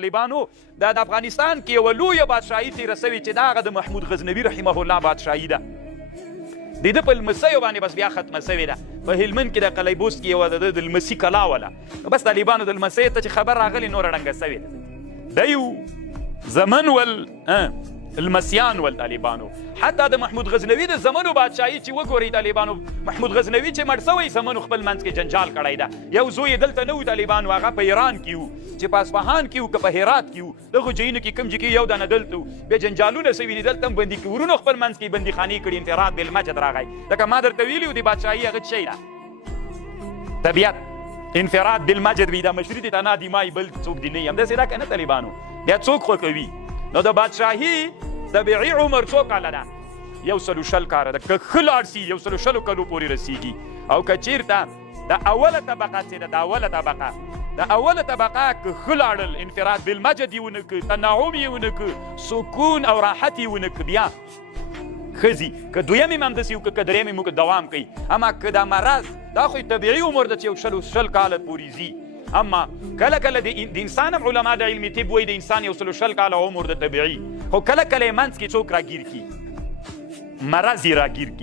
طالبانو د افغانستان کې یوه لویه بادشاهي تېره سوې چې د هغه د محمود غزنوي رحمه الله بادشاهي ده. د ده په لمسیو باندې بس بیا ختمه سوې ده. په هلمند کې د قلیبوس کې یوه د لمسي کلا وله، بس طالبانو د لمسۍ ته چې خبر راغلی نوره ړنګه سوې ده. دی زمن ول المسیان ول طالبانو. حتی د محمود غزنوي د زمنو بادشاهي چې وګورئ طالبانو، محمود غزنوي چې مړ سوی زمنو خپل منځ کې جنجال کړی ده. یو زوی یې دلته نه و طالبانو، هغه په ایران کې و، چې په اصفهان کې و که په هرات کې و، دغو ځایونو کې کوم چې کې یو دانه دلته و، بیا جنجالونه سوي دي، دلته هم بندي کورونو خپل منځ کې بندیخانې کړي، انفراد بالمجد راغی. لکه ما درته ویلي و د بادشاهي هغه شی ده طبیعت انفراد بالمجد وي، دا مشروط ته نه دیمای بل څوک دی نه همداسې ده که نه طالبانو. بیا څوک خوښوي نو د بادشاهي طبیعي عمر څو کاله ده؟ 120 کاله ده. که ښه لاړ سي 120 کلو پورې رسیږي. او که چېرته د اوله طبقه چې ده د اوله طبقه که ښه لاړل، انفراد بالمجد یې ونه که، تنعم یې ونه که، سکون او راحت یې ونه که، بیا ښه ځي. که دویم یې همداسې وکړه، که دریم یې موږ دوام کوي. اما که دا مرض دا خو طبیعي عمر ده چې 120 کاله پورې ځي. اما کله کله د انسان هم علما د علمي طب وایي د انسان 120 کاله عمر د طبیعي، خو کله کله یې منځ کې څوک راګیر کي، مرض یې راګیر کي.